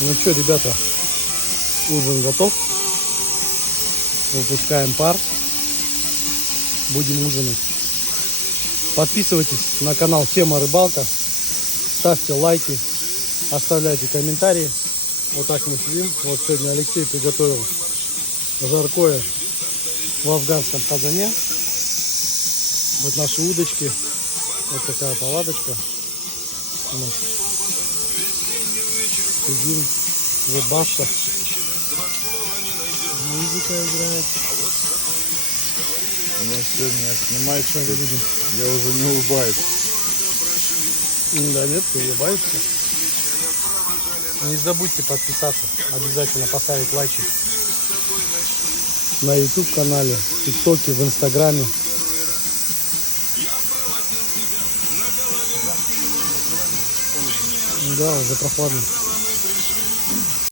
Ну что, ребята, ужин готов. Выпускаем пар. Будем ужинать. Подписывайтесь на канал Тема Рыбалка. Ставьте лайки. Оставляйте комментарии. Вот так мы сидим. Вот сегодня Алексей приготовил жаркое в афганском казане. Вот наши удочки. Вот такая палаточка у нас. Сидим, рыбачка. Музыка играет. Ну все, меня снимать, Что будем? я уже не улыбаюсь. Да нет, ты улыбаешься. Не забудьте подписаться. Обязательно поставить лайки. На YouTube канале, в ТикТоке, в Инстаграме. Да, уже прохладно.